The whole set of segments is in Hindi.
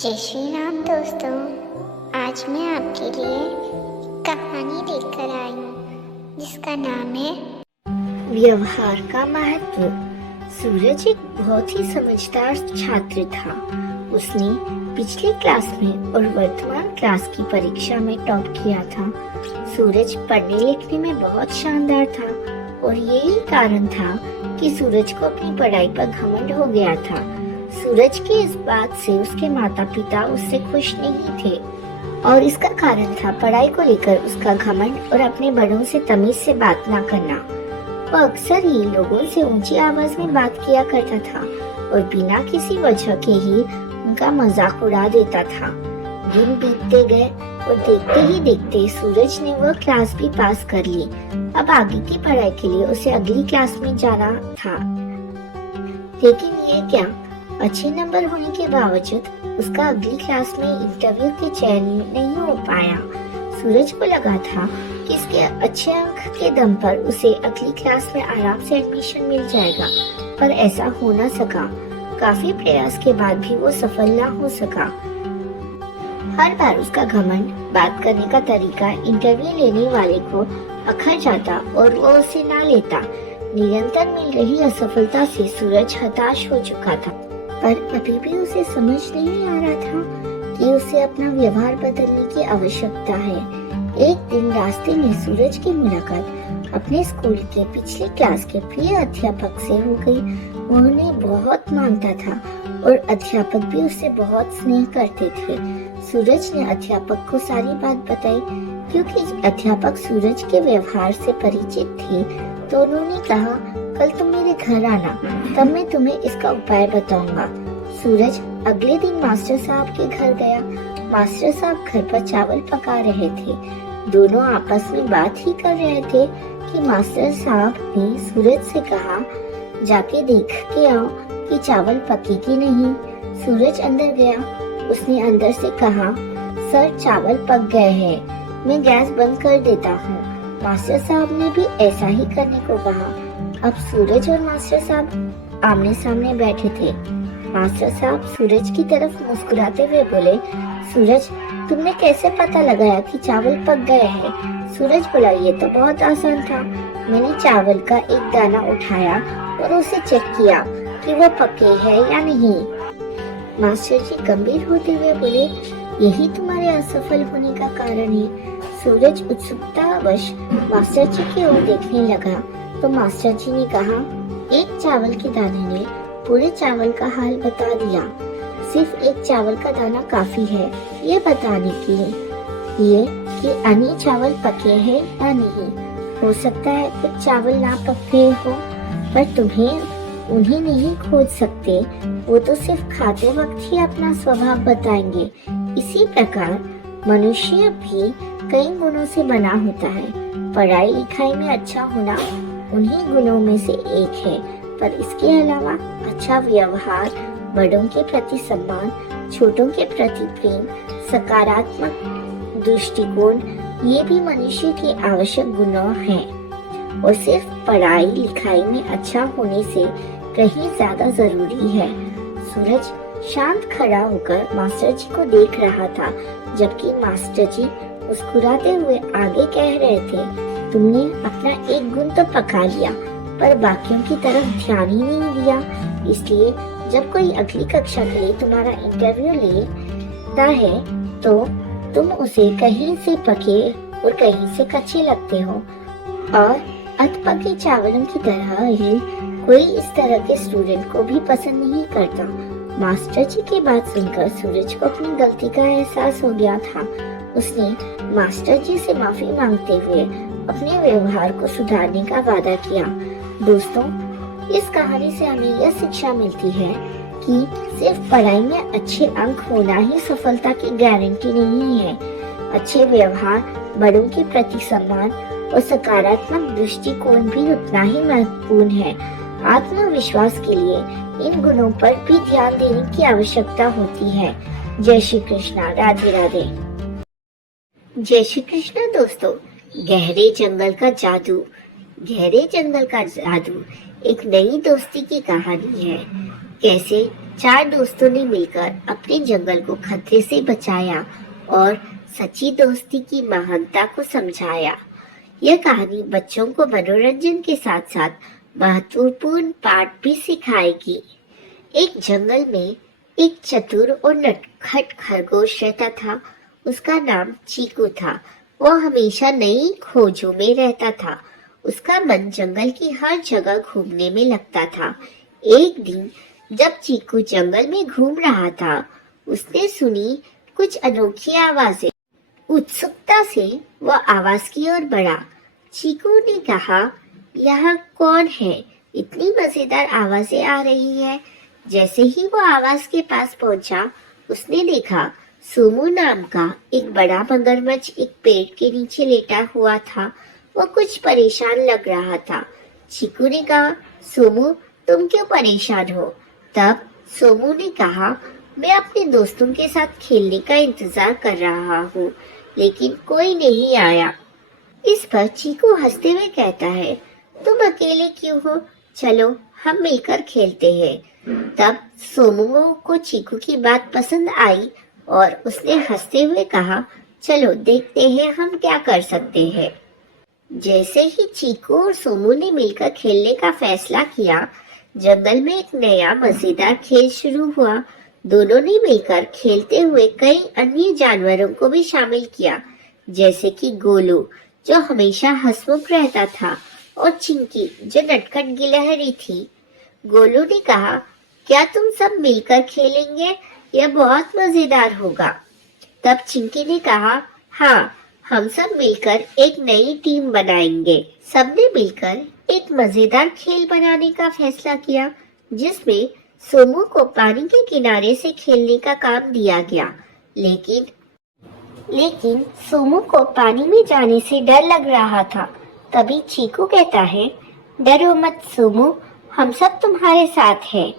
जय श्री राम दोस्तों। आज मैं आपके लिए कहानी लेकर आई हूँ जिसका नाम है व्यवहार का महत्व। सूरज एक बहुत ही समझदार छात्र था। उसने पिछली क्लास में और वर्तमान क्लास की परीक्षा में टॉप किया था। सूरज पढ़ने लिखने में बहुत शानदार था और यही कारण था कि सूरज को अपनी पढ़ाई पर घमंड हो गया था। सूरज की इस बात से उसके माता पिता उससे खुश नहीं थे और इसका कारण था पढ़ाई को लेकर उसका घमंड और अपने बड़ों से तमीज से बात ना करना। वो अक्सर ही लोगों से ऊंची आवाज में बात किया करता था और बिना किसी वजह के ही उनका मजाक उड़ा देता था। दिन बीतते गए और देखते ही देखते सूरज ने वह क्लास भी पास कर ली। अब आगे की पढ़ाई के लिए उसे अगली क्लास में जाना था, लेकिन ये क्या, अच्छे नंबर होने के बावजूद उसका अगली क्लास में इंटरव्यू के चयन नहीं हो पाया। सूरज को लगा था कि इसके अच्छे अंक के दम पर उसे अगली क्लास में आराम से एडमिशन मिल जाएगा, पर ऐसा हो न सका। काफी प्रयास के बाद भी वो सफल न हो सका। हर बार उसका घमंड, बात करने का तरीका इंटरव्यू लेने वाले को अखर जाता और वो उसे ना लेता। निरंतर मिल रही असफलता से सूरज हताश हो चुका था, पर अभी भी उसे समझ नहीं आ रहा था कि उसे अपना व्यवहार बदलने की आवश्यकता है। एक दिन रास्ते में सूरज की मुलाकात अपने स्कूल के पिछली क्लास के प्रिय अध्यापक से हो गई। वो उन्हें बहुत मानता था और अध्यापक भी उससे बहुत स्नेह करते थे। सूरज ने अध्यापक को सारी बात बताई। क्योंकि अध्यापक सूरज के व्यवहार से परिचित थे, तो उन्होंने कहा, कल तुम मेरे घर आना, तब मैं तुम्हें इसका उपाय बताऊंगा। सूरज अगले दिन मास्टर साहब के घर गया। मास्टर साहब घर पर चावल पका रहे थे। दोनों आपस में बात ही कर रहे थे कि मास्टर साहब ने सूरज से कहा, जाके देख के आओ कि चावल पके कि नहीं। सूरज अंदर गया। उसने अंदर से कहा, सर चावल पक गए हैं, मैं गैस बंद कर देता हूँ। मास्टर साहब ने भी ऐसा ही करने को कहा। अब सूरज और मास्टर साहब आमने सामने बैठे थे। मास्टर साहब सूरज की तरफ मुस्कुराते हुए बोले, सूरज, तुमने कैसे पता लगाया कि चावल पक गए हैं? सूरज बोला, ये तो बहुत आसान था। मैंने चावल का एक दाना उठाया और उसे चेक किया कि वो पके हैं या नहीं। मास्टर जी गंभीर होते हुए बोले, यही तुम्हारे असफल होने का कारण है। सूरज उत्सुकतावश मास्टर जी की ओर देखने लगा तो मास्टर जी ने कहा, एक चावल के दाने ने पूरे चावल का हाल बता दिया। सिर्फ एक चावल का दाना काफी है ये बताने के लिए कि अन्य चावल पके हैं या नहीं। हो सकता है कुछ चावल ना पके हो, पर तुम्हें उन्हें नहीं खोज सकते। वो तो सिर्फ खाते वक्त ही अपना स्वभाव बताएंगे। इसी प्रकार मनुष्य भी कई गुणों से बना होता है। पढ़ाई लिखाई में अच्छा होना उन्हीं गुणों में से एक है, पर इसके अलावा अच्छा व्यवहार, बड़ों के प्रति सम्मान, छोटों के प्रति प्रेम, सकारात्मक दृष्टिकोण, ये भी मनुष्य के आवश्यक गुण हैं और सिर्फ पढ़ाई लिखाई में अच्छा होने से कहीं ज्यादा जरूरी है। सूरज शांत खड़ा होकर मास्टर जी को देख रहा था, जबकि मास्टर जी मुस्कुराते हुए आगे कह रहे थे, तुमने अपना एक गुण तो पका लिया, पर बाकियों की तरफ ध्यान ही नहीं दिया। इसलिए जब कोई अगली कक्षा के लिए तुम्हारा इंटरव्यू लेता है तो तुम उसे कहीं से पके और कहीं से कच्चे लगते हो और अधपके चावलों की तरह ही कोई इस तरह के स्टूडेंट को भी पसंद नहीं करता। मास्टर जी की बात सुनकर सूरज को अपनी गलती का एहसास हो गया था। उसने मास्टर जी से माफी मांगते हुए अपने व्यवहार को सुधारने का वादा किया। दोस्तों, इस कहानी से हमें यह शिक्षा मिलती है कि सिर्फ पढ़ाई में अच्छे अंक होना ही सफलता की गारंटी नहीं है। अच्छे व्यवहार, बड़ों के प्रति सम्मान और सकारात्मक दृष्टिकोण भी उतना ही महत्वपूर्ण है। आत्मविश्वास के लिए इन गुणों पर भी ध्यान देने की आवश्यकता होती है। जय श्री कृष्णा। राधे राधे। जय श्री कृष्ण दोस्तों। गहरे जंगल का जादू। गहरे जंगल का जादू एक नई दोस्ती की कहानी है। कैसे चार दोस्तों ने मिलकर अपने जंगल को खतरे से बचाया और सच्ची दोस्ती की महानता को समझाया। यह कहानी बच्चों को मनोरंजन के साथ साथ महत्वपूर्ण पाठ भी सिखाएगी। एक जंगल में एक चतुर और नटखट खरगोश रहता था। उसका नाम चीकू था। वह हमेशा नई खोजों में रहता था। उसका मन जंगल की हर जगह घूमने में लगता था। एक दिन जब चीकू जंगल में घूम रहा था, उसने सुनी कुछ अनोखी आवाजें। उत्सुकता से वह आवाज की ओर बढ़ा। चीकू ने कहा, यहाँ कौन है? इतनी मजेदार आवाजें आ रही है। जैसे ही वो आवाज के पास पहुंचा, उसने देखा सोमू नाम का एक बड़ा मगरमच्छ एक पेड़ के नीचे लेटा हुआ था। वो कुछ परेशान लग रहा था। चीकू ने कहा, सोमू तुम क्यों परेशान हो? तब सोमू ने कहा, मैं अपने दोस्तों के साथ खेलने का इंतजार कर रहा हूँ, लेकिन कोई नहीं आया। इस पर चीकू हंसते हुए कहता है, तुम अकेले क्यों हो? चलो हम मिलकर खेलते हैं। तब सोमू को चीकू की बात पसंद आई और उसने हंसते हुए कहा, चलो देखते हैं हम क्या कर सकते हैं। जैसे ही चीकू और सोमू ने मिलकर खेलने का फैसला किया, जंगल में एक नया मजेदार खेल शुरू हुआ। दोनों ने मिलकर खेलते हुए कई अन्य जानवरों को भी शामिल किया, जैसे कि गोलू जो हमेशा हंसमुख रहता था और चिंकी जो नटखट गिलहरी थी। गोलू ने कहा, क्या तुम सब मिलकर खेलेंगे? यह बहुत मजेदार होगा। तब चिंकी ने कहा, हाँ, हम सब मिलकर एक नई टीम बनाएंगे। सबने मिलकर एक मजेदार खेल बनाने का फैसला किया, जिसमें सोमू को पानी के किनारे से खेलने का काम दिया गया। लेकिन सोमू को पानी में जाने से डर लग रहा था। तभी चीकू कहता है, डरो मत सोमू, हम सब तुम्हारे साथ हैं।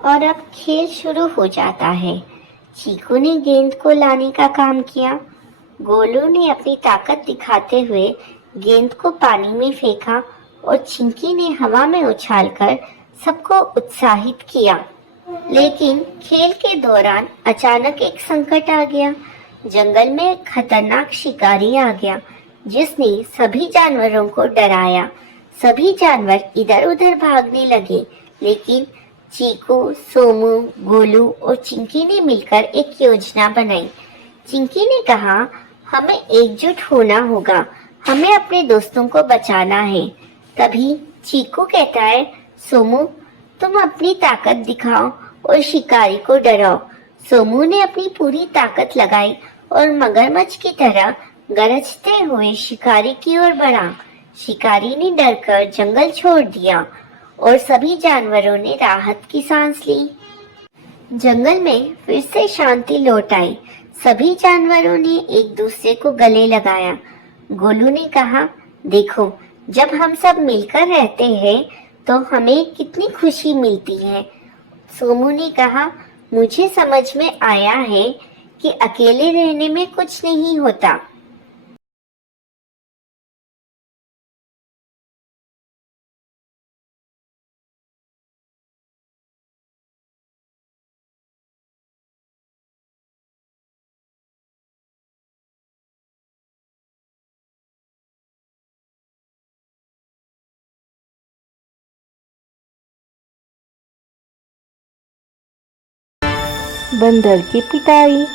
और अब खेल शुरू हो जाता है। चीकू ने गेंद को लाने का काम किया। गोलू ने अपनी ताकत दिखाते हुए गेंद को पानी में फेंका और चिंकी ने हवा में उछालकर सबको उत्साहित किया। लेकिन खेल के दौरान अचानक एक संकट आ गया। जंगल में एक खतरनाक शिकारी आ गया, जिसने सभी जानवरों को डराया। सभी जानवर इधर उधर भागने लगे, लेकिन चीकू, सोमू, गोलू और चिंकी ने मिलकर एक योजना बनाई। चिंकी ने कहा, हमें एकजुट होना होगा, हमें अपने दोस्तों को बचाना है। तभी चीकू कहता है, सोमू तुम अपनी ताकत दिखाओ और शिकारी को डराओ। सोमू ने अपनी पूरी ताकत लगाई और मगरमच्छ की तरह गरजते हुए शिकारी की ओर बढ़ा। शिकारी ने डरकर जंगल छोड़ दिया और सभी जानवरों ने राहत की सांस ली। जंगल में फिर से शांति लौट आई। सभी जानवरों ने एक दूसरे को गले लगाया। गोलू ने कहा, देखो, जब हम सब मिलकर रहते हैं तो हमें कितनी खुशी मिलती है। सोमू ने कहा, मुझे समझ में आया है कि अकेले रहने में कुछ नहीं होता। बंदर की पिटाई।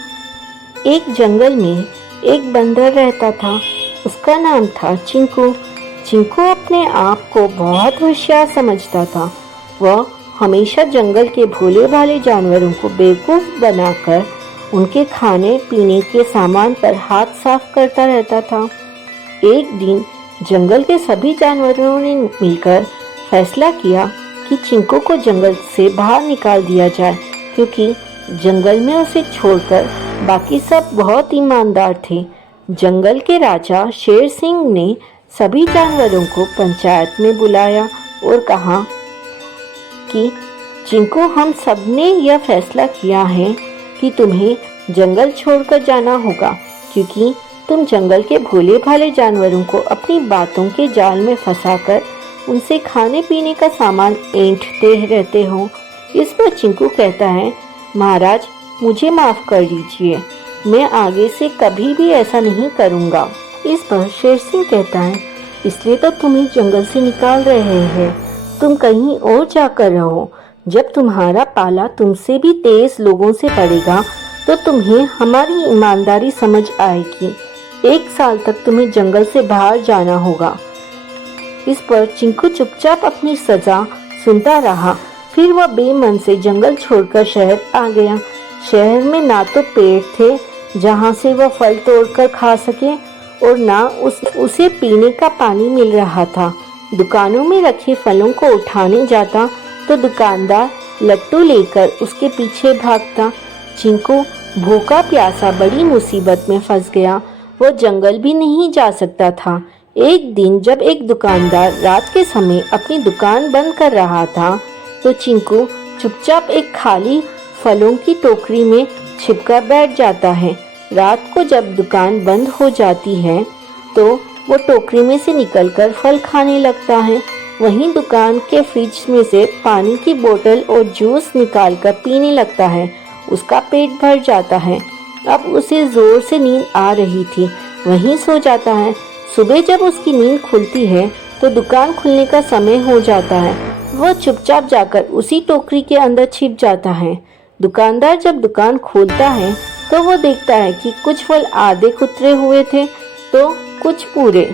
एक जंगल में एक बंदर रहता था। उसका नाम था चिंकू। चिंकू अपने आप को बहुत होशियार समझता था। वह हमेशा जंगल के भोले भाले जानवरों को बेवकूफ बनाकर उनके खाने पीने के सामान पर हाथ साफ करता रहता था। एक दिन जंगल के सभी जानवरों ने मिलकर फैसला किया कि चिंकू को जंगल से बाहर निकाल दिया जाए, क्योंकि जंगल में उसे छोड़कर बाकी सब बहुत ईमानदार थे। जंगल के राजा शेर सिंह ने सभी जानवरों को पंचायत में बुलाया और कहा कि चिंकू, हम सब ने यह फैसला किया है कि तुम्हें जंगल छोड़कर जाना होगा, क्योंकि तुम जंगल के भोले भाले जानवरों को अपनी बातों के जाल में फंसाकर उनसे खाने पीने का सामान ऐंठते रहते हो। इस पर चिंकू कहता है, महाराज मुझे माफ कर दीजिए, मैं आगे से कभी भी ऐसा नहीं करूँगा। इस पर शेर सिंह कहता है, इसलिए तो तुम्हें जंगल से निकाल रहे हैं, तुम कहीं और जाकर रहो। जब तुम्हारा पाला तुमसे भी तेज लोगों से पड़ेगा तो तुम्हें हमारी ईमानदारी समझ आएगी। 1 साल तक तुम्हें जंगल से बाहर जाना होगा। इस पर चिंकू चुपचाप अपनी सजा सुनता रहा। फिर वह बेमन से जंगल छोड़कर शहर आ गया। शहर में ना तो पेड़ थे जहाँ से वह फल तोड़कर खा सके और ना उसे पीने का पानी मिल रहा था। दुकानों में रखे फलों को उठाने जाता तो दुकानदार लट्टू लेकर उसके पीछे भागता। चिंकू भूखा प्यासा बड़ी मुसीबत में फंस गया। वो जंगल भी नहीं जा सकता था। एक दिन जब एक दुकानदार रात के समय अपनी दुकान बंद कर रहा था तो चिंकू चुपचाप एक खाली फलों की टोकरी में छिपकर बैठ जाता है। रात को जब दुकान बंद हो जाती है तो वो टोकरी में से निकलकर फल खाने लगता है। वहीं दुकान के फ्रिज में से पानी की बोतल और जूस निकालकर पीने लगता है। उसका पेट भर जाता है। अब उसे जोर से नींद आ रही थी, वहीं सो जाता है। सुबह जब उसकी नींद खुलती है तो दुकान खुलने का समय हो जाता है। वह चुपचाप जाकर उसी टोकरी के अंदर छिप जाता है। दुकानदार जब दुकान खोलता है तो वो देखता है कि कुछ फल आधे कुतरे हुए थे तो कुछ पूरे।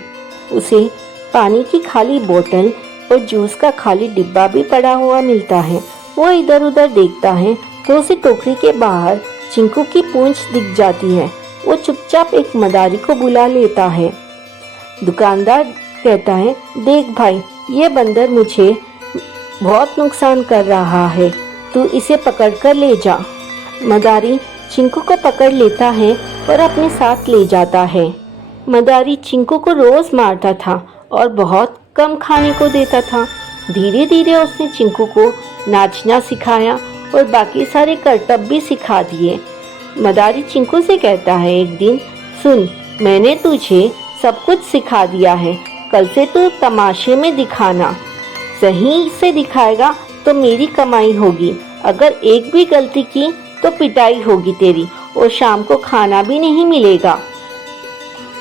उसे पानी की खाली बोतल और जूस का खाली डिब्बा भी पड़ा हुआ मिलता है। वो इधर उधर देखता है तो उसे टोकरी के बाहर चिंकू की पूंछ दिख जाती है। वो चुपचाप एक मदारी को बुला लेता है। दुकानदार कहता है, देख भाई, ये बंदर मुझे बहुत नुकसान कर रहा है, तू इसे पकड़ कर ले जा। मदारी चिंकू को पकड़ लेता है और अपने साथ ले जाता है। मदारी चिंकू को रोज मारता था और बहुत कम खाने को देता था। धीरे धीरे उसने चिंकू को नाचना सिखाया और बाकी सारे करतब भी सिखा दिए। मदारी चिंकू से कहता है एक दिन, सुन, मैंने तुझे सब कुछ सिखा दिया है, कल से तू तमाशे में दिखाना। सही से दिखाएगा तो मेरी कमाई होगी, अगर एक भी गलती की तो पिटाई होगी तेरी और शाम को खाना भी नहीं मिलेगा।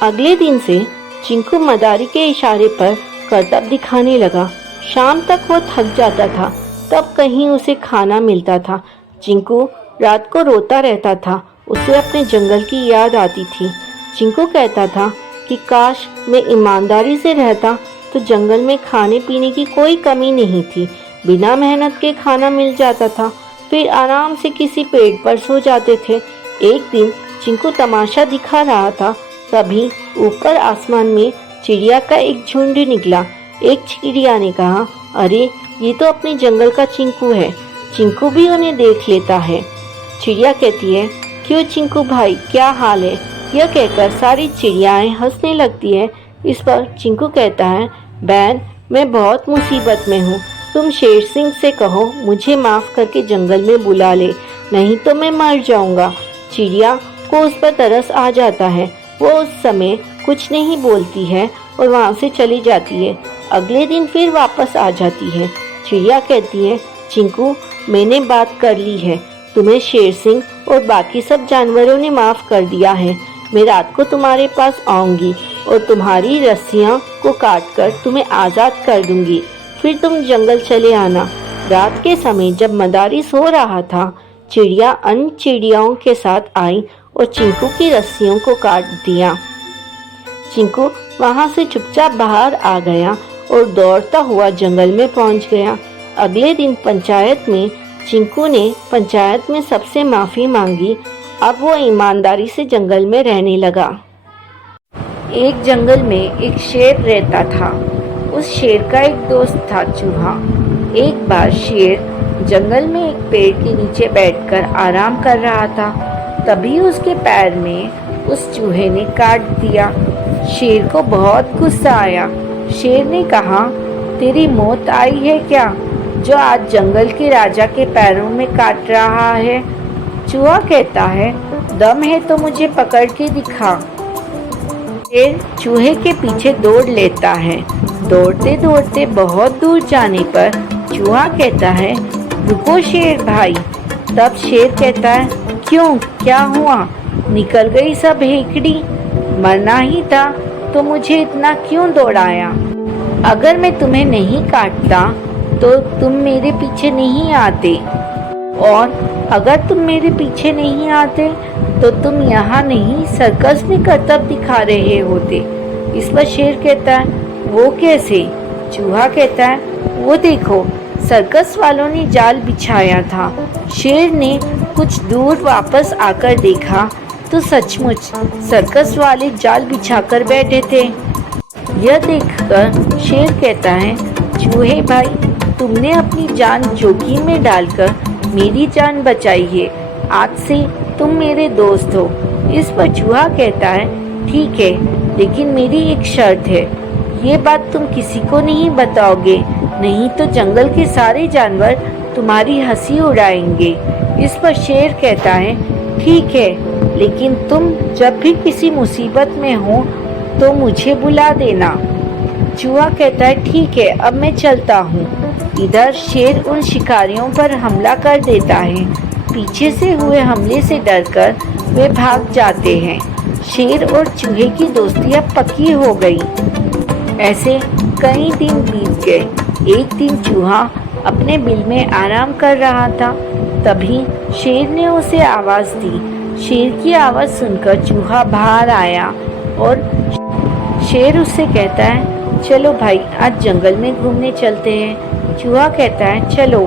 अगले दिन से चिंकू मदारी के इशारे पर करतब दिखाने लगा। शाम तक वो थक जाता था, तब कहीं उसे खाना मिलता था। चिंकू रात को रोता रहता था, उसे अपने जंगल की याद आती थी। चिंकू कहता था कि काश मैं ईमानदारी से रहता तो जंगल में खाने पीने की कोई कमी नहीं थी। बिना मेहनत के खाना मिल जाता था, फिर आराम से किसी पेड़ पर सो जाते थे। एक दिन चिंकू तमाशा दिखा रहा था, तभी ऊपर आसमान में चिड़िया का एक झुंड निकला। एक चिड़िया ने कहा, अरे ये तो अपने जंगल का चिंकू है, चिंकू भी उन्हें देख लेता है। चिड़िया कहती है, क्यों चिंकू भाई, क्या हाल है? यह कहकर सारी चिड़ियाएं हंसने लगती है। इस पर चिंकू कहता है, बहन, मैं बहुत मुसीबत में हूँ, तुम शेर सिंह से कहो मुझे माफ़ करके जंगल में बुला ले, नहीं तो मैं मर जाऊँगा। चिड़िया को उस पर तरस आ जाता है। वो उस समय कुछ नहीं बोलती है और वहाँ से चली जाती है। अगले दिन फिर वापस आ जाती है। चिड़िया कहती है, चिंकू, मैंने बात कर ली है, तुम्हें शेर सिंह और बाकी सब जानवरों ने माफ़ कर दिया है। मैं रात को तुम्हारे पास आऊँगी और तुम्हारी रस्सियाँ को काटकर तुम्हें आज़ाद कर दूँगी, फिर तुम जंगल चले आना। रात के समय जब मदारी सो रहा था, चिड़िया अन्य चिड़ियाओं के साथ आई और चिंकू की रस्सियों को काट दिया। चिंकू वहाँ से चुपचाप बाहर आ गया और दौड़ता हुआ जंगल में पहुँच गया। अगले दिन पंचायत में चिंकू ने पंचायत में सबसे माफ़ी मांगी। अब वो ईमानदारी से जंगल में रहने लगा। एक जंगल में एक शेर रहता था। उस शेर का एक दोस्त था चूहा। एक बार शेर जंगल में एक पेड़ के नीचे बैठकर आराम कर रहा था, तभी उसके पैर में उस चूहे ने काट दिया। शेर को बहुत गुस्सा आया। शेर ने कहा, तेरी मौत आई है क्या, जो आज जंगल के राजा के पैरों में काट रहा है? चूहा कहता है, दम है तो मुझे पकड़ के दिखा। शेर चूहे के पीछे दौड़ लेता है। दौड़ते दौड़ते बहुत दूर जाने पर चूहा कहता है, रुको शेर भाई। तब शेर कहता है, क्यों, क्या हुआ? निकल गई सब हेकड़ी? मरना ही था तो मुझे इतना क्यों दौड़ाया? अगर मैं तुम्हें नहीं काटता तो तुम मेरे पीछे नहीं आते, और अगर तुम मेरे पीछे नहीं आते तो तुम यहाँ नहीं सर्कस में करतब दिखा रहे होते। इस पर शेर कहता है, वो कैसे? चूहा कहता है, वो देखो, सर्कस वालों ने जाल बिछाया था। शेर ने कुछ दूर वापस आकर देखा तो सचमुच सर्कस वाले जाल बिछाकर बैठे थे। यह देखकर शेर कहता है, चूहे भाई, तुमने अपनी जान जोखिम में डालकर मेरी जान बचाई है। आज से तुम मेरे दोस्त हो। इस पर चूहा कहता है, ठीक है, लेकिन मेरी एक शर्त है। ये बात तुम किसी को नहीं बताओगे, नहीं तो जंगल के सारे जानवर तुम्हारी हंसी उड़ाएंगे। इस पर शेर कहता है, ठीक है, लेकिन तुम जब भी किसी मुसीबत में हो तो मुझे बुला देना। चूहा कहता है, ठीक है, अब मैं चलता हूँ। इधर शेर उन शिकारियों पर हमला कर देता है। पीछे से हुए हमले से डरकर वे भाग जाते हैं। शेर और चूहे की दोस्ती अब पक्की हो गई। ऐसे कई दिन बीत गए। एक दिन चूहा अपने बिल में आराम कर रहा था, तभी शेर ने उसे आवाज़ दी। शेर की आवाज़ सुनकर चूहा बाहर आया और शेर उससे कहता है, चलो भाई, आज जंगल में घूमने चलते हैं। चूहा कहता है, चलो।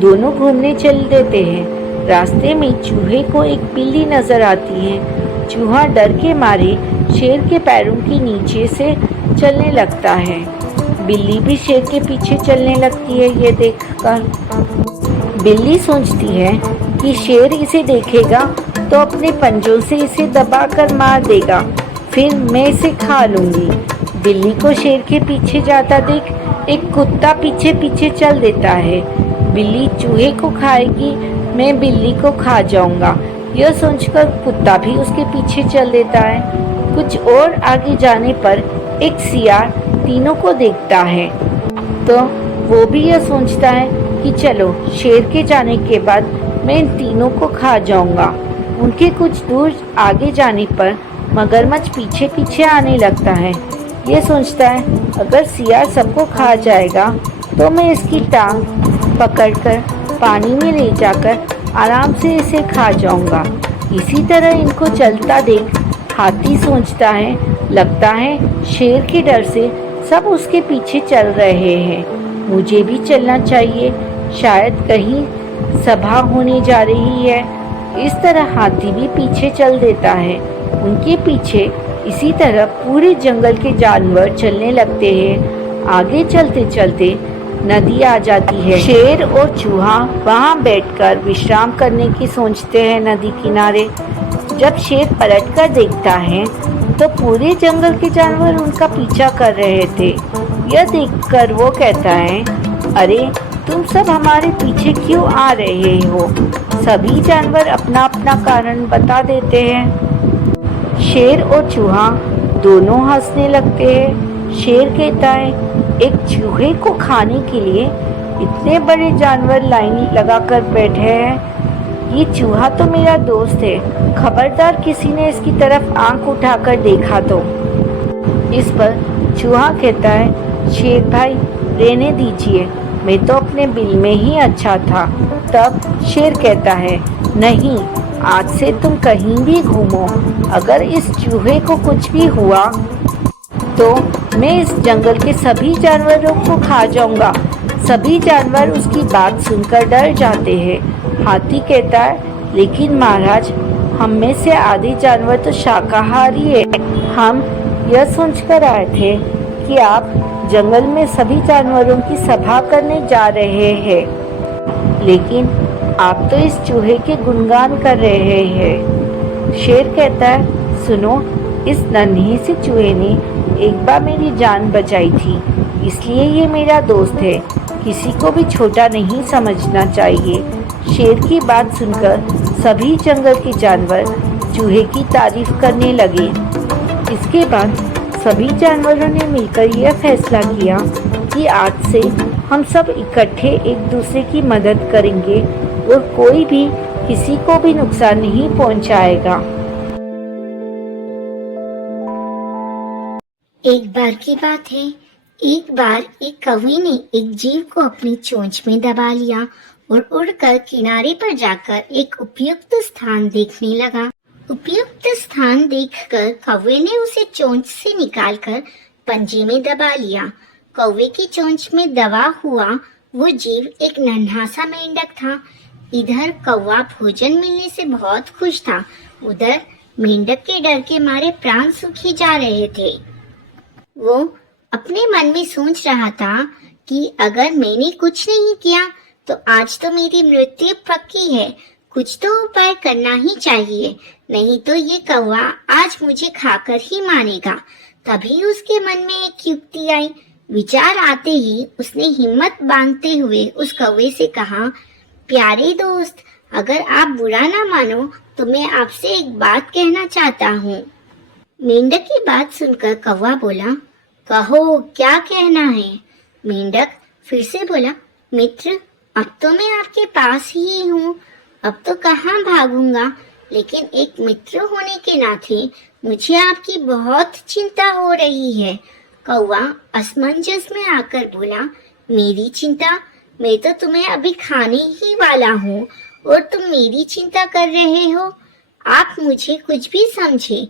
दोनों घूमने चल देते हैं। रास्ते में चूहे को एक बिल्ली नजर आती है। चूहा डर के मारे शेर के पैरों के नीचे से चलने लगता है। बिल्ली भी शेर के पीछे चलने लगती है। ये देखकर बिल्ली सोचती है कि शेर इसे देखेगा तो अपने पंजों से इसे दबाकर मार देगा, फिर मैं इसे खा लूंगी। बिल्ली को शेर के पीछे जाता देख एक कुत्ता पीछे पीछे चल देता है। बिल्ली चूहे को खाएगी, मैं बिल्ली को खा जाऊंगा। यह सोचकर कुत्ता भी उसके पीछे चल देता है। कुछ और आगे जाने पर एक सियार तीनों को देखता है तो वो भी यह सोचता है कि चलो, शेर के जाने के बाद मैं इन तीनों को खा जाऊंगा। उनके कुछ दूर आगे जाने पर मगरमच्छ पीछे पीछे आने लगता है। ये सोचता है, अगर सियार सबको खा जाएगा तो मैं इसकी टांग पकड़कर पानी में ले जाकर आराम से इसे खा जाऊंगा। इसी तरह इनको चलता देख हाथी सोचता है, लगता है शेर के डर से सब उसके पीछे चल रहे हैं, मुझे भी चलना चाहिए, शायद कहीं सभा होने जा रही है। इस तरह हाथी भी पीछे चल देता है। उनके पीछे इसी तरह पूरे जंगल के जानवर चलने लगते हैं। आगे चलते चलते नदी आ जाती है। शेर और चूहा वहां बैठकर विश्राम करने की सोचते हैं नदी किनारे। जब शेर पलटकर देखता है तो पूरे जंगल के जानवर उनका पीछा कर रहे थे। यह देखकर वो कहता है, अरे तुम सब हमारे पीछे क्यों आ रहे हो? सभी जानवर अपना अपना कारण बता देते हैं। शेर और चूहा दोनों हंसने लगते हैं। शेर कहता है, एक चूहे को खाने के लिए इतने बड़े जानवर लाइन लगाकर बैठे हैं। ये चूहा तो मेरा दोस्त है, खबरदार किसी ने इसकी तरफ आंख उठाकर देखा तो। इस पर चूहा कहता है, शेर भाई रहने दीजिए, मैं तो अपने बिल में ही अच्छा था। तब शेर कहता है, नहीं, आज से तुम कहीं भी घूमो, अगर इस चूहे को कुछ भी हुआ तो मैं इस जंगल के सभी जानवरों को खा जाऊंगा। सभी जानवर उसकी बात सुनकर डर जाते हैं। हाथी कहता है, लेकिन महाराज, हम में से आधे जानवर तो शाकाहारी है। हम यह सोचकर आए थे कि आप जंगल में सभी जानवरों की सभा करने जा रहे हैं, लेकिन आप तो इस चूहे के गुणगान कर रहे हैं। शेर कहता है, सुनो, इस नन्हे से चूहे ने एक बार मेरी जान बचाई थी, इसलिए ये मेरा दोस्त है, किसी को भी छोटा नहीं समझना चाहिए। शेर की बात सुनकर सभी जंगल के जानवर चूहे की तारीफ करने लगे। इसके बाद सभी जानवरों ने मिलकर यह फैसला किया कि आज से हम सब इकट्ठे एक दूसरे की मदद करेंगे और कोई भी किसी को भी नुकसान नहीं पहुंचाएगा। एक बार की बात है, एक बार एक कौवे ने एक जीव को अपनी चोंच में दबा लिया और उड़कर किनारे पर जाकर एक उपयुक्त स्थान देखने लगा। उपयुक्त स्थान देखकर कौवे ने उसे चोंच से निकालकर पंजे में दबा लिया। कौवे की चोंच में दबा हुआ वो जीव एक नन्हा सा मेंढक था। इधर कौवा भोजन मिलने से बहुत खुश था, उधर मेंढक के डर के मारे प्राण सूखे जा रहे थे। वो अपने मन में सोच रहा था कि अगर मैंने कुछ नहीं किया तो आज तो मेरी मृत्यु पक्की है। कुछ तो उपाय करना ही चाहिए, नहीं तो ये कौवा आज मुझे खाकर ही मारेगा। तभी उसके मन में एक युक्ति आई। विचार आते ही उसने हिम्मत बांधते हुए उस कौवे से कहा, प्यारे दोस्त, अगर आप बुरा ना मानो तो मैं आपसे एक बात कहना चाहता हूँ। मेंढक की बात सुनकर कौवा बोला, कहो क्या कहना है। मेंढक फिर से बोला, मित्र, अब तो मैं आपके पास ही हूँ, अब तो कहाँ भागूंगा, लेकिन एक मित्र होने के नाते मुझे आपकी बहुत चिंता हो रही है। कौवा असमंजस में आकर बोला, मेरी चिंता? मैं तो तुम्हें अभी खाने ही वाला हूँ और तुम मेरी चिंता कर रहे हो। आप मुझे कुछ भी समझे,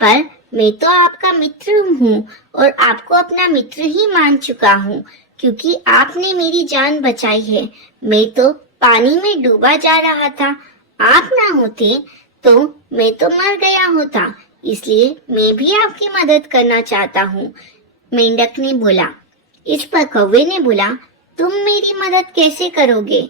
पर मैं तो आपका मित्र हूँ और आपको अपना मित्र ही मान चुका हूँ, क्योंकि आपने मेरी जान बचाई है। मैं तो पानी में डूबा जा रहा था, आप ना होते तो मैं तो मर गया होता, इसलिए मैं भी आपकी मदद करना चाहता हूँ। मेंढक ने बोला। इस पर कौवे ने बोला, तुम मेरी मदद कैसे करोगे?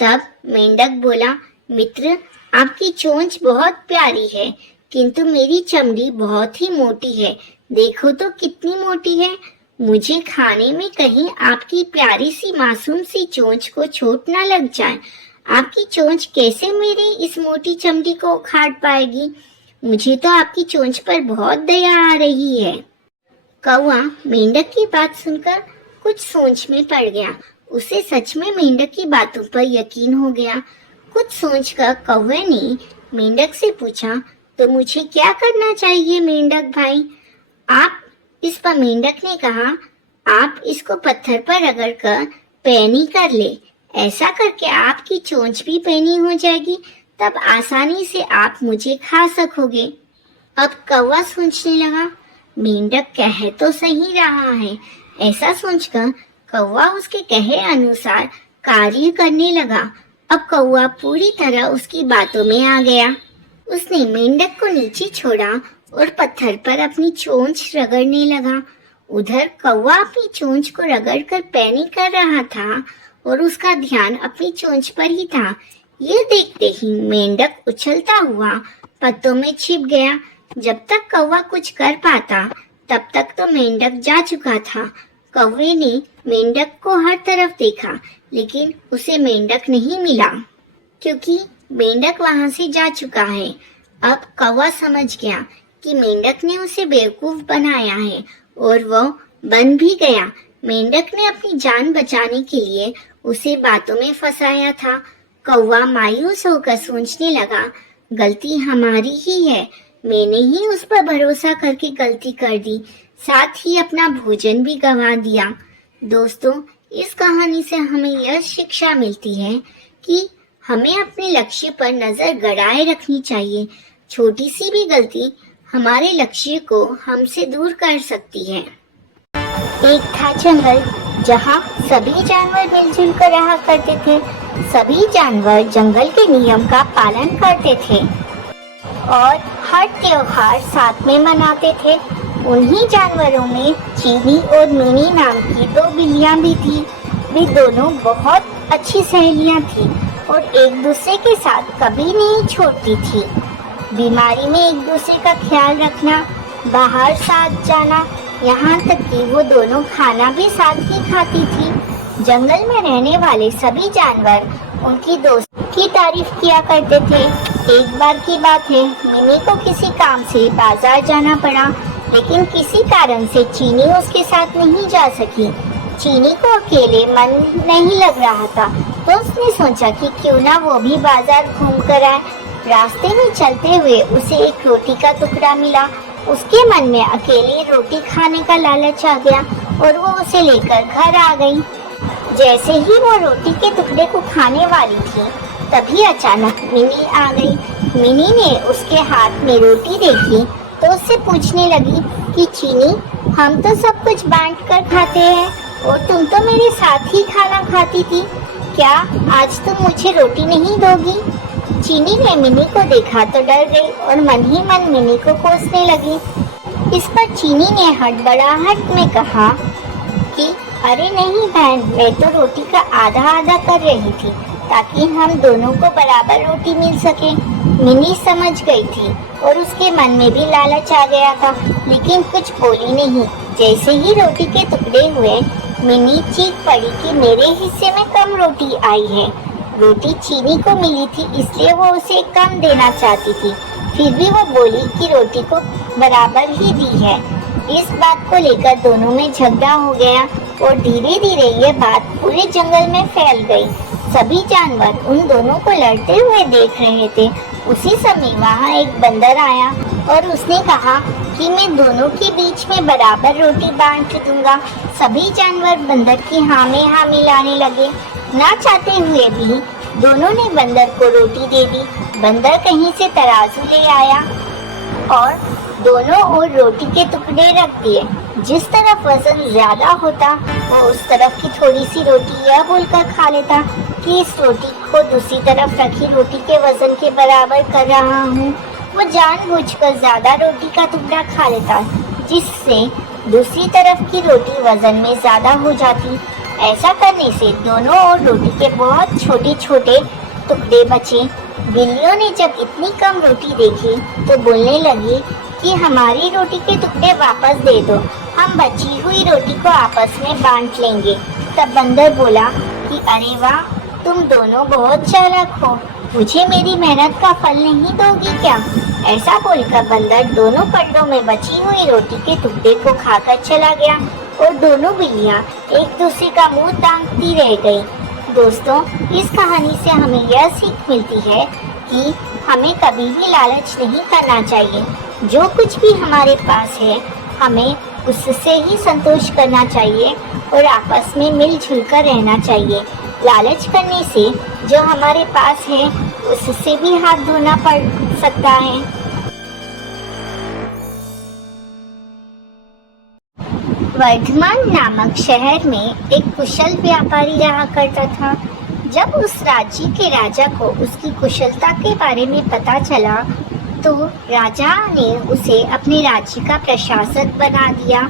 तब मेंढक बोला, मित्र, आपकी चोंच बहुत प्यारी है, किंतु मेरी चमड़ी बहुत ही मोटी है। देखो तो कितनी मोटी है। मुझे खाने में कहीं आपकी प्यारी सी मासूम सी चोंच को चोट ना लग जाए। आपकी चोंच कैसे मेरी इस मोटी चमड़ी को उखाड़ पाएगी? मुझे तो आपकी चोंच पर बहुत दया आ रही है। कौवा मेंढक की बात सुनकर कुछ सोच में पड़ गया। उसे सच में मेंढक की बातों पर यकीन हो गया। कुछ सोचकर कौवे ने मेंढक से पूछा, तो मुझे क्या करना चाहिए मेंढक भाई? आप इस पर मेंढक ने कहा, आप इसको पत्थर पर रगड़कर पैनी कर ले। ऐसा करके आपकी चोंच भी पैनी हो जाएगी, तब आसानी से आप मुझे खा सकोगे। अब कौवा सोचने लगा, मेंढक कह तो सही रहा है। ऐसा सोचकर कौवा उसके कहे अनुसार कार्य करने लगा। अब कौवा पूरी तरह उसकी बातों में आ गया। उसने मेंढक को नीचे छोड़ा और पत्थर पर अपनी चोंच रगड़ने लगा। उधर कौवा अपनी चोंच को रगड़कर पैनी कर रहा था और उसका ध्यान अपनी चोंच पर ही था। ये देखते ही मेंढक उछलता हुआ पत्तों में छिप गया। जब तक कौवा कुछ कर पाता, तब तक तो मेंढक जा चुका था। कौवे ने मेंढक को हर तरफ देखा, लेकिन उसे मेंढक नहीं मिला, क्योंकि मेंढक वहां से जा चुका है। अब कौवा समझ गया कि मेंढक ने उसे बेवकूफ बनाया है और वो बन भी गया। मेंढक ने अपनी जान बचाने के लिए उसे बातों में फंसाया था। कौवा मायूस होकर सोचने लगा, गलती हमारी ही है, मैंने ही उस पर भरोसा करके गलती कर दी, साथ ही अपना भोजन भी गंवा दिया। दोस्तों, इस कहानी से हमें यह शिक्षा मिलती है कि हमें अपने लक्ष्य पर नजर गड़ाए रखनी चाहिए। छोटी सी भी गलती हमारे लक्ष्य को हमसे दूर कर सकती है। एक था जंगल, जहाँ सभी जानवर मिलजुल कर रहा करते थे। सभी जानवर जंगल के नियम का पालन करते थे और हर त्योहार साथ में मनाते थे। उन्हीं जानवरों में चीनी और मीनी नाम की दो बिल्लियां भी थी। वे दोनों बहुत अच्छी सहेलियां थी और एक दूसरे के साथ कभी नहीं छोड़ती थी। बीमारी में एक दूसरे का ख्याल रखना, बाहर साथ जाना, यहाँ तक कि वो दोनों खाना भी साथ ही खाती थी। जंगल में रहने वाले सभी जानवर उनकी दोस्ती की तारीफ किया करते थे। एक बार की बात है, मिनी को किसी काम से बाजार जाना पड़ा, लेकिन किसी कारण से चीनी उसके साथ नहीं जा सकी। चीनी को अकेले मन नहीं लग रहा था, तो उसने सोचा कि क्यों ना वो भी बाजार घूम कर आए। रास्ते में चलते हुए उसे एक रोटी का टुकड़ा मिला। उसके मन में अकेले रोटी खाने का लालच आ गया और वो उसे लेकर घर आ गई। जैसे ही वो रोटी के टुकड़े को खाने वाली थी, तभी अचानक मिनी आ गई। मिनी ने उसके हाथ में रोटी देखी तो उससे पूछने लगी कि चीनी, हम तो सब कुछ बांट कर खाते हैं और तुम तो मेरे साथ ही खाना खाती थी, क्या आज तुम मुझे रोटी नहीं दोगी? चीनी ने मिनी को देखा तो डर गई और मन ही मन मिनी को कोसने लगी। इस पर चीनी ने हड़बड़ाहट में कहा कि अरे नहीं बहन, मैं तो रोटी का आधा आधा कर रही थी ताकि हम दोनों को बराबर रोटी मिल सके। मिनी समझ गई थी और उसके मन में भी लालच आ गया था, लेकिन कुछ बोली नहीं। जैसे ही रोटी के टुकड़े हुए, मिनी चीख पड़ी कि मेरे हिस्से में कम रोटी आई है। रोटी चीनी को मिली थी इसलिए वो उसे कम देना चाहती थी, फिर भी वो बोली कि रोटी को बराबर ही दी है। इस बात को लेकर दोनों में झगड़ा हो गया और धीरे धीरे ये बात पूरे जंगल में फैल गई। सभी जानवर उन दोनों को लड़ते हुए देख रहे थे। उसी समय वहाँ एक बंदर आया और उसने कहा कि मैं दोनों के बीच में बराबर रोटी बांट दूंगा। सभी जानवर बंदर की हाँ में हाँ मिलाने लगे। ना चाहते हुए भी दोनों ने बंदर को रोटी दे दी। बंदर कहीं से तराजू ले आया और दोनों ओर रोटी के टुकड़े रख दिए। जिस तरफ वजन ज्यादा होता वो उस तरफ की थोड़ी सी रोटी यह बोलकर खा लेता कि इस रोटी को दूसरी तरफ रखी रोटी के वजन के बराबर कर रहा हूँ। वो जानबूझकर ज्यादा रोटी का टुकड़ा खा लेता, जिससे दूसरी तरफ की रोटी वजन में ज्यादा हो जाती। ऐसा करने से दोनों ओर रोटी के बहुत छोटे छोटे टुकड़े बचे। बिल्लियों ने जब इतनी कम रोटी देखी तो बोलने लगी कि हमारी रोटी के टुकड़े वापस दे दो, हम बची हुई रोटी को आपस में बांट लेंगे। तब बंदर बोला कि अरे वाह, तुम दोनों बहुत चालाक हो, मुझे मेरी मेहनत का फल नहीं दोगी क्या? ऐसा बोलकर बंदर दोनों पल्लों में बची हुई रोटी के टुकड़े को खाकर चला गया और दोनों बिल्लियां एक दूसरे का मुंह ताकती रह गई। दोस्तों, इस कहानी से हमें यह सीख मिलती है कि हमें कभी भी लालच नहीं करना चाहिए। जो कुछ भी हमारे पास है हमें उससे ही संतोष करना चाहिए और आपस में मिलजुल कर रहना चाहिए। लालच करने से जो हमारे पास है उससे भी हाथ धोना पड़ सकता है। वर्धमान नामक शहर में एक कुशल व्यापारी रहा करता था। जब उस राज्य के राजा को उसकी कुशलता के बारे में पता चला तो राजा ने उसे अपने राज्य का प्रशासक बना दिया।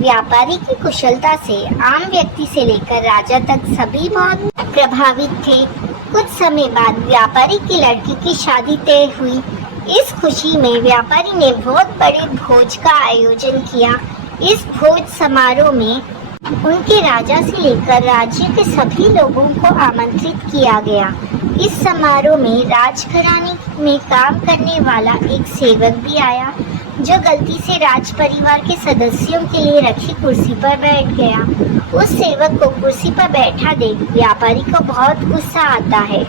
व्यापारी की कुशलता से आम व्यक्ति से लेकर राजा तक सभी बहुत प्रभावित थे। कुछ समय बाद व्यापारी की लड़की की शादी तय हुई। इस खुशी में व्यापारी ने बहुत बड़े भोज का आयोजन किया। इस भोज समारोह में उनके राजा से लेकर राज्य के सभी लोगों को आमंत्रित किया गया। इस समारोह में राजघराने में काम करने वाला एक सेवक भी आया, जो गलती से राज परिवार के सदस्यों के लिए रखी कुर्सी पर बैठ गया। उस सेवक को कुर्सी पर बैठा देख व्यापारी को बहुत गुस्सा आता है।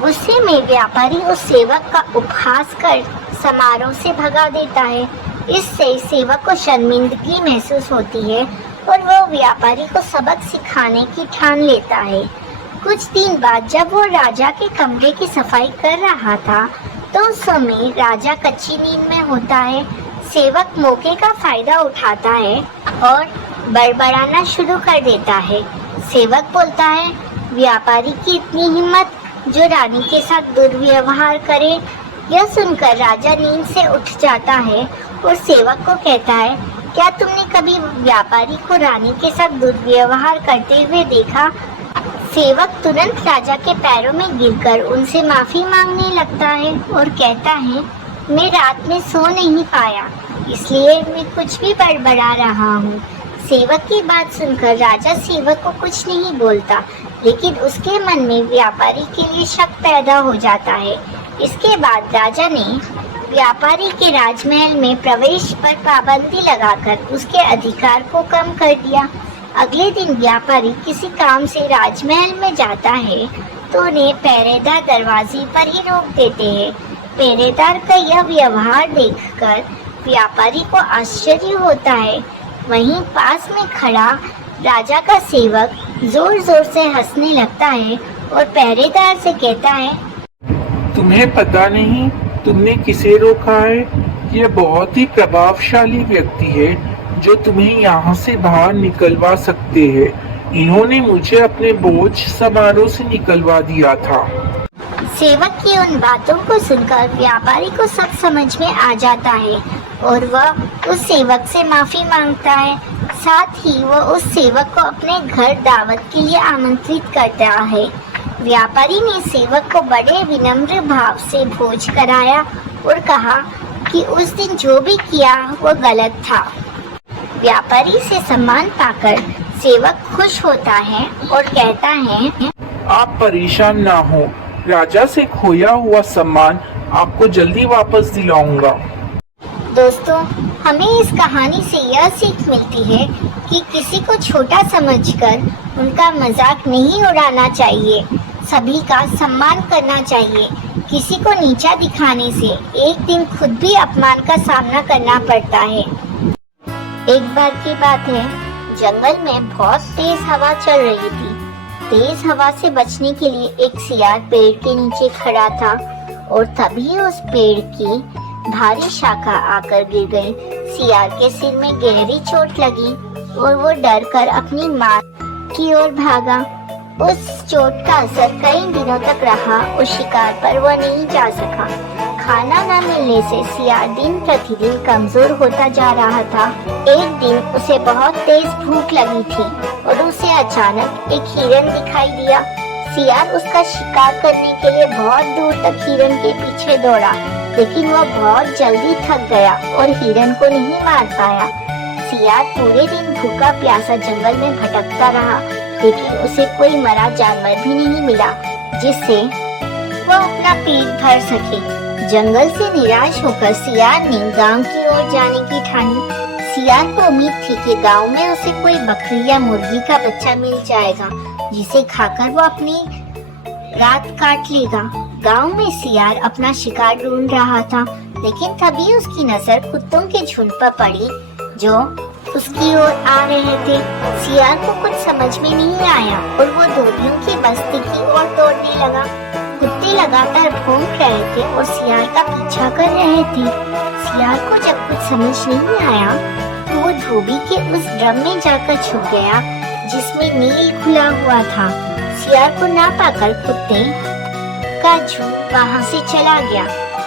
गुस्से में व्यापारी उस सेवक का उपहास कर समारोह से भगा देता है। इससे सेवक को शर्मिंदगी महसूस होती है और वो व्यापारी को सबक सिखाने की ठान लेता है। कुछ दिन बाद जब वो राजा के कमरे की सफाई कर रहा था तो उस समय राजा कच्ची नींद में होता है। सेवक मौके का फायदा उठाता है और बड़बड़ाना शुरू कर देता है। सेवक बोलता है, व्यापारी की इतनी हिम्मत जो रानी के साथ दुर्व्यवहार करे। यह सुनकर राजा नींद से उठ जाता है और सेवक को कहता है, क्या तुमने कभी व्यापारी को रानी के साथ दुर्व्यवहार करते हुए देखा? सेवक तुरंत राजा के पैरों में गिरकर उनसे माफी मांगने लगता है और कहता है, मैं रात में सो नहीं पाया इसलिए मैं कुछ भी बड़बड़ा रहा हूँ। सेवक की बात सुनकर राजा सेवक को कुछ नहीं बोलता, लेकिन उसके मन में व्यापारी के लिए शक पैदा हो जाता है। इसके बाद राजा ने व्यापारी के राजमहल में प्रवेश पर पाबंदी लगाकर उसके अधिकार को कम कर दिया। अगले दिन व्यापारी किसी काम से राजमहल में जाता है तो उन्हें पहरेदार दरवाजे पर ही रोक देते हैं। पहरेदार का यह व्यवहार देखकर व्यापारी को आश्चर्य होता है। वहीं पास में खड़ा राजा का सेवक जोर जोर से हंसने लगता है और पहरेदार से कहता है, तुम्हें पता नहीं तुमने किसे रोका है? यह बहुत ही प्रभावशाली व्यक्ति है जो तुम्हें यहाँ से बाहर निकलवा सकते हैं। इन्होंने मुझे अपने बोझ समारोह से निकलवा दिया था। सेवक की उन बातों को सुनकर व्यापारी को सब समझ में आ जाता है और वह उस सेवक से माफी मांगता है। साथ ही वह उस सेवक को अपने घर दावत के लिए आमंत्रित करता है। व्यापारी ने सेवक को बड़े विनम्र भाव से भोज कराया और कहा कि उस दिन जो भी किया वो गलत था। व्यापारी से सम्मान पाकर सेवक खुश होता है और कहता है, आप परेशान ना हो, राजा से खोया हुआ सम्मान आपको जल्दी वापस दिलाऊंगा। दोस्तों, हमें इस कहानी से यह सीख मिलती है कि किसी को छोटा समझकर उनका मजाक नहीं उड़ाना चाहिए। सभी का सम्मान करना चाहिए। किसी को नीचा दिखाने से एक दिन खुद भी अपमान का सामना करना पड़ता है। एक बार की बात है, जंगल में बहुत तेज हवा चल रही थी। तेज हवा से बचने के लिए एक सियार पेड़ के नीचे खड़ा था और तभी उस पेड़ की भारी शाखा आकर गिर गई। सियार के सिर में गहरी चोट लगी और वो डर कर अपनी मां की ओर भागा। उस चोट का असर कई दिनों तक रहा और शिकार पर वह नहीं जा सका। खाना न मिलने से सियार दिन प्रतिदिन कमजोर होता जा रहा था। एक दिन उसे बहुत तेज भूख लगी थी और उसे अचानक एक हिरन दिखाई दिया। सियार उसका शिकार करने के लिए बहुत दूर तक हिरन के पीछे दौड़ा, लेकिन वह बहुत जल्दी थक गया और हिरन को नहीं मार पाया। सियार पूरे दिन भूखा प्यासा जंगल में भटकता रहा, लेकिन उसे कोई मरा जानवर भी नहीं मिला जिससे वह अपना पेट भर सके। जंगल से निराश होकर सियार ने गांव की ओर जाने की ठानी। सियार को उम्मीद थी कि गांव में उसे कोई बकरी या मुर्गी का बच्चा मिल जाएगा जिसे खाकर वो अपनी रात काट लेगा। गांव में सियार अपना शिकार ढूंढ रहा था, लेकिन तभी उसकी नजर कुत्तों के झुंड पर पड़ी जो उसकी ओर आ रहे थे। सियार को कुछ समझ में नहीं आया और वो धोबियों की बस्ती की ओर दौड़ने लगा। कुत्ते लगातार भौंक रहे थे और सियार का पीछा कर रहे थे। सियार को जब कुछ समझ नहीं आया तो वो धोबी के उस ड्रम में जाकर छुप गया जिसमें नील खुला हुआ था। सियार को ना पाकर कुत्ते का झुंड वहाँ से चला गया।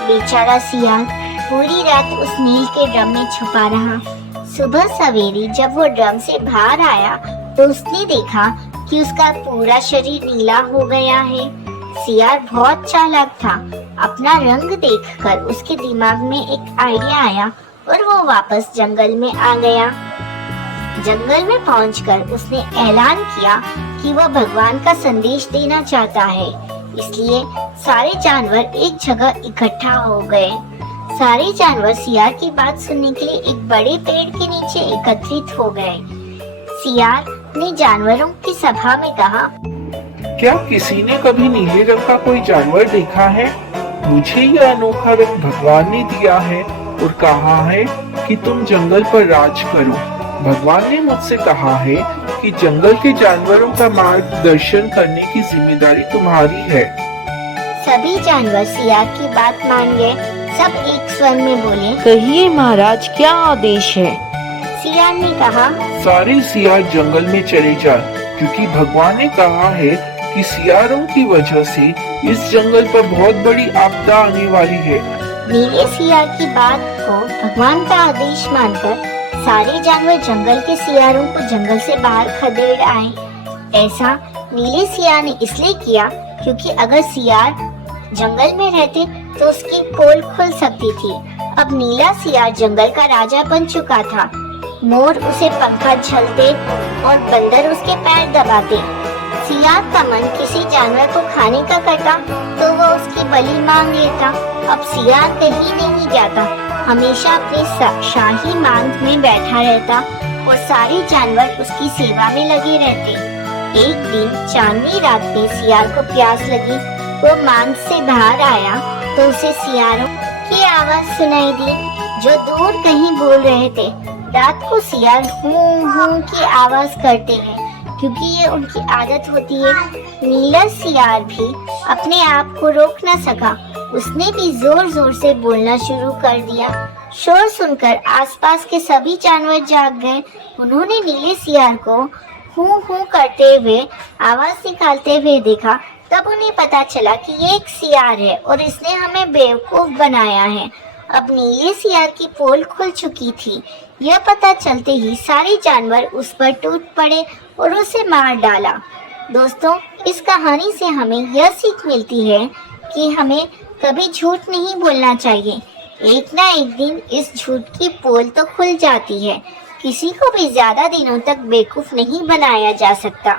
बेचारा सियार पूरी रात उस नील के ड्रम में छुपा रहा। सुबह सवेरे जब वो ड्रम से बाहर आया तो उसने देखा कि उसका पूरा शरीर नीला हो गया है। सियार बहुत चालाक था। अपना रंग देखकर उसके दिमाग में एक आइडिया आया और वो वापस जंगल में आ गया। जंगल में पहुंचकर उसने ऐलान किया कि वह भगवान का संदेश देना चाहता है। इसलिए सारे जानवर एक जगह इकट्ठा हो गए। सारे जानवर सियार की बात सुनने के लिए एक बड़े पेड़ के नीचे एकत्रित हो गए। सियार ने जानवरों की सभा में कहा, क्या किसी ने कभी नीले रंग का कोई जानवर देखा है? मुझे यह अनोखा रंग भगवान ने दिया है और कहा है कि तुम जंगल पर राज करो। भगवान ने मुझसे कहा है कि जंगल के जानवरों का मार्गदर्शन करने की जिम्मेदारी तुम्हारी है। सभी जानवर सियार की बात मान गए। सब एक स्वर में बोले, कहिए महाराज, क्या आदेश है? सियार ने कहा, सारे सियार जंगल में चले जाएं, क्योंकि भगवान ने कहा है कि सियारों की वजह से इस जंगल पर बहुत बड़ी आपदा आने वाली है। नीले सियार की बात को भगवान का आदेश मानकर सारे जानवर जंगल के सियारों को जंगल से बाहर खदेड़ आए। ऐसा नीले सियार ने इसलिए किया क्योंकि अगर सियार जंगल में रहते तो उसकी पोल खुल सकती थी। अब नीला सियार जंगल का राजा बन चुका था। मोर उसे पंखा झलते और बंदर उसके पैर दबाते। सियार का मन किसी जानवर को खाने का करता तो वो उसकी बलि मांग लेता। अब सियार कहीं नहीं जाता, हमेशा अपनी शाही मांग में बैठा रहता। वो सारे जानवर उसकी सेवा में लगे रहते। एक दिन चांदनी रात में सियार को प्यास लगी। वो मांस से बाहर आया तो उसे सियारों की आवाज सुनाई दी जो दूर कहीं बोल रहे थे। रात को सियार हूं हूं की आवाज करते हैं क्योंकि ये उनकी आदत होती है। नीला सियार भी अपने आप को रोक न सका। उसने भी जोर जोर से बोलना शुरू कर दिया। शोर सुनकर आसपास के सभी जानवर जाग गए। उन्होंने नीले सियार को हूं हूं करते हुए आवाज निकालते हुए देखा। तब उन्हें पता चला कि ये एक सियार है और इसने हमें बेवकूफ बनाया है। अब नीले सियार की पोल खुल चुकी थी। यह पता चलते ही सारे जानवर उस पर टूट पड़े और उसे मार डाला। दोस्तों, इस कहानी से हमें यह सीख मिलती है कि हमें कभी झूठ नहीं बोलना चाहिए। एक ना एक दिन इस झूठ की पोल तो खुल जाती है। किसी को भी ज्यादा दिनों तक बेवकूफ नहीं बनाया जा सकता।